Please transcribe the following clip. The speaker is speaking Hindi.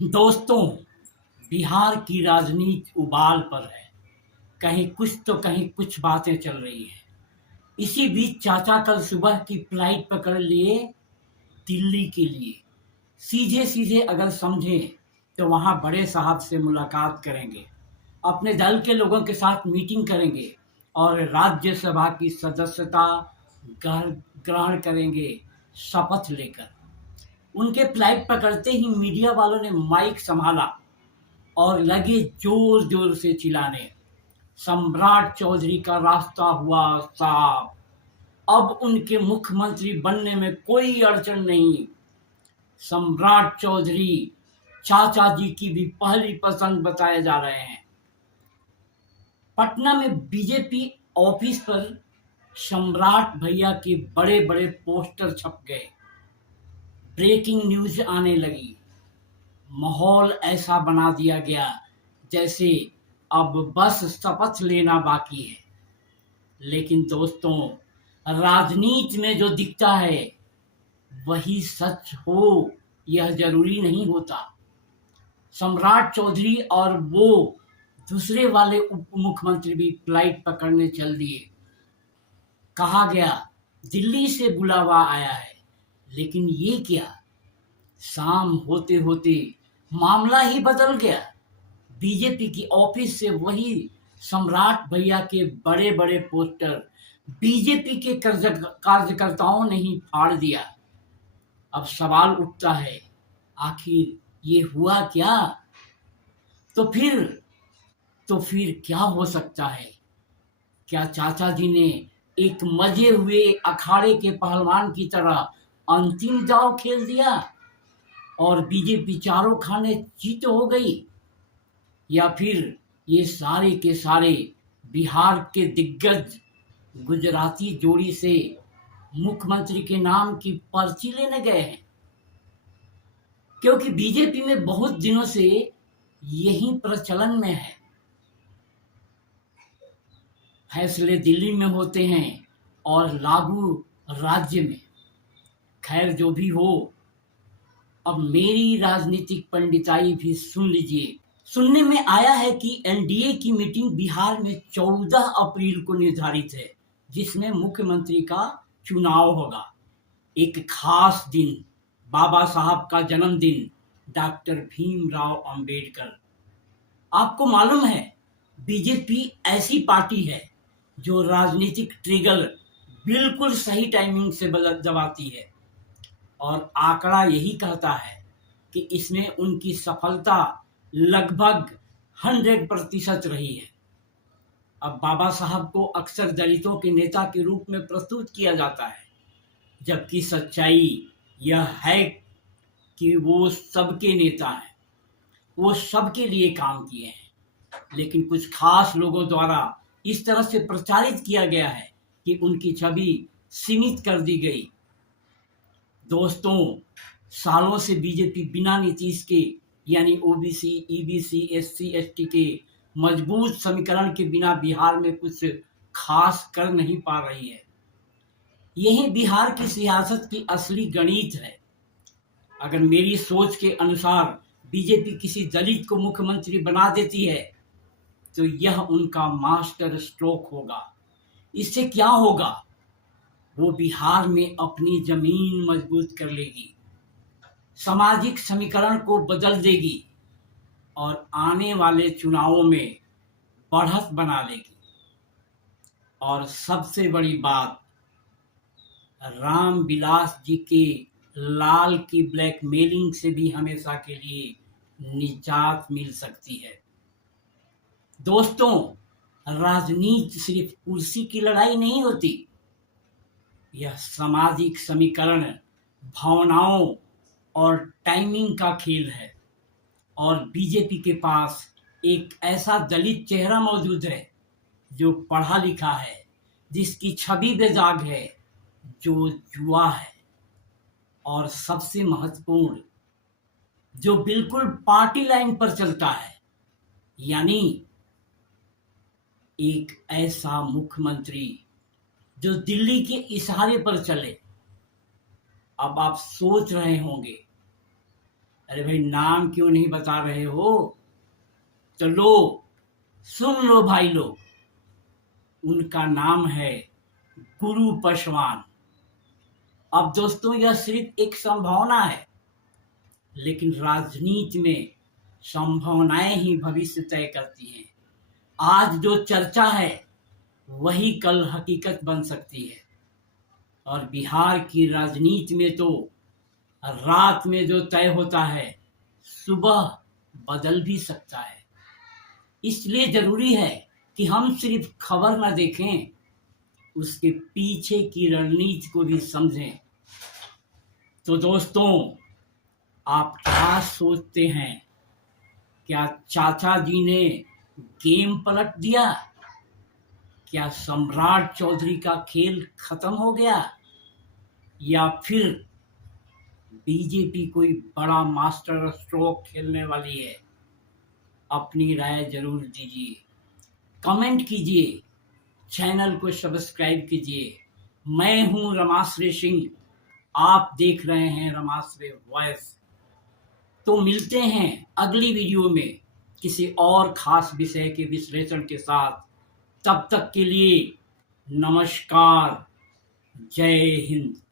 दोस्तों, बिहार की राजनीति उबाल पर है। कहीं कुछ तो कहीं कुछ बातें चल रही हैं। इसी बीच चाचा कल सुबह की फ्लाइट पकड़ लिए दिल्ली के लिए। सीधे सीधे अगर समझें तो वहां बड़े साहब से मुलाकात करेंगे, अपने दल के लोगों के साथ मीटिंग करेंगे और राज्यसभा की सदस्यता ग्रहण करेंगे शपथ लेकर। उनके फ्लाइट पकड़ते ही मीडिया वालों ने माइक संभाला और लगे जोर जोर से चिल्लाने, सम्राट चौधरी का रास्ता हुआ साफ। अब उनके मुख्यमंत्री बनने में कोई अड़चन नहीं। सम्राट चौधरी चाचा जी की भी पहली पसंद बताए जा रहे हैं। पटना में बीजेपी ऑफिस पर सम्राट भैया के बड़े बड़े पोस्टर छप गए। ब्रेकिंग न्यूज आने लगी। माहौल ऐसा बना दिया गया जैसे अब बस शपथ लेना बाकी है। लेकिन दोस्तों, राजनीति में जो दिखता है वही सच हो यह जरूरी नहीं होता। सम्राट चौधरी और वो दूसरे वाले उप मुख्यमंत्री भी फ्लाइट पकड़ने चल दिए। कहा गया दिल्ली से बुलावा आया है, लेकिन ये क्या, शाम होते होते मामला ही बदल गया। बीजेपी की ऑफिस से वही सम्राट भैया के बड़े बड़े पोस्टर बीजेपी के कार्यकर्ताओं ने ही फाड़ दिया। अब सवाल उठता है, आखिर ये हुआ क्या? तो फिर तो फिर क्या हो सकता है? क्या चाचा जी ने एक मजे हुए अखाड़े के पहलवान की तरह अंतिम दांव खेल दिया और बीजेपी चारों खाने चित हो गई? या फिर ये सारे के सारे बिहार के दिग्गज गुजराती जोड़ी से मुख्यमंत्री के नाम की पर्ची लेने गए हैं? क्योंकि बीजेपी में बहुत दिनों से यही प्रचलन में है, फैसले दिल्ली में होते हैं और लागू राज्य में। खैर जो भी हो, अब मेरी राजनीतिक पंडिताई भी सुन लीजिए। सुनने में आया है कि एनडीए की मीटिंग बिहार में 14 अप्रैल को निर्धारित है, जिसमें मुख्यमंत्री का चुनाव होगा। एक खास दिन, बाबा साहब का जन्मदिन, डॉक्टर भीमराव अंबेडकर। आपको मालूम है, बीजेपी ऐसी पार्टी है जो राजनीतिक ट्रिगर बिल्कुल सही टाइमिंग से दबाती है और आंकड़ा यही कहता है कि इसमें उनकी सफलता लगभग 100% रही है। अब बाबा साहब को अक्सर दलितों के नेता के रूप में प्रस्तुत किया जाता है, जबकि सच्चाई यह है कि वो सबके नेता हैं, वो सबके लिए काम किए हैं। लेकिन कुछ खास लोगों द्वारा इस तरह से प्रचारित किया गया है कि उनकी छवि सीमित कर दी गई। दोस्तों, सालों से बीजेपी बिना नीतीश के, यानी ओबीसी, ईबीसी, एससी, एसटी के मजबूत समीकरण के बिना बिहार में कुछ खास कर नहीं पा रही है। यही बिहार की सियासत की असली गणित है। अगर मेरी सोच के अनुसार बीजेपी किसी दलित को मुख्यमंत्री बना देती है तो यह उनका मास्टर स्ट्रोक होगा। इससे क्या होगा? वो बिहार में अपनी जमीन मजबूत कर लेगी, सामाजिक समीकरण को बदल देगी और आने वाले चुनावों में बढ़त बना लेगी। और सबसे बड़ी बात, राम विलास जी के लाल की ब्लैकमेलिंग से भी हमेशा के लिए निजात मिल सकती है। दोस्तों, राजनीति सिर्फ कुर्सी की लड़ाई नहीं होती, यह सामाजिक समीकरण, भावनाओं और टाइमिंग का खेल है। और बीजेपी के पास एक ऐसा दलित चेहरा मौजूद है जो पढ़ा लिखा है, जिसकी छवि बेदाग है, जो जुआ है, और सबसे महत्वपूर्ण, जो बिल्कुल पार्टी लाइन पर चलता है, यानी एक ऐसा मुख्यमंत्री जो दिल्ली के इशारे पर चले। अब आप सोच रहे होंगे, अरे भाई, नाम क्यों नहीं बता रहे हो? तो लो, सुन लो भाई लोग, उनका नाम है गुरु पासवान। अब दोस्तों, यह सिर्फ एक संभावना है, लेकिन राजनीति में संभावनाएं ही भविष्य तय करती हैं। आज जो चर्चा है वही कल हकीकत बन सकती है। और बिहार की राजनीति में तो रात में जो तय होता है सुबह बदल भी सकता है। इसलिए जरूरी है कि हम सिर्फ खबर न देखें, उसके पीछे की रणनीति को भी समझें। तो दोस्तों, आप क्या सोचते हैं? क्या चाचा जी ने गेम पलट दिया? क्या सम्राट चौधरी का खेल खत्म हो गया? या फिर बीजेपी कोई बड़ा मास्टर स्ट्रोक खेलने वाली है? अपनी राय जरूर दीजिए, कमेंट कीजिए, चैनल को सब्सक्राइब कीजिए। मैं हूं रमाश्रय सिंह, आप देख रहे हैं रमाश्रय वॉइस। तो मिलते हैं अगली वीडियो में किसी और खास विषय के विश्लेषण के साथ। तब तक के लिए नमस्कार, जय हिंद।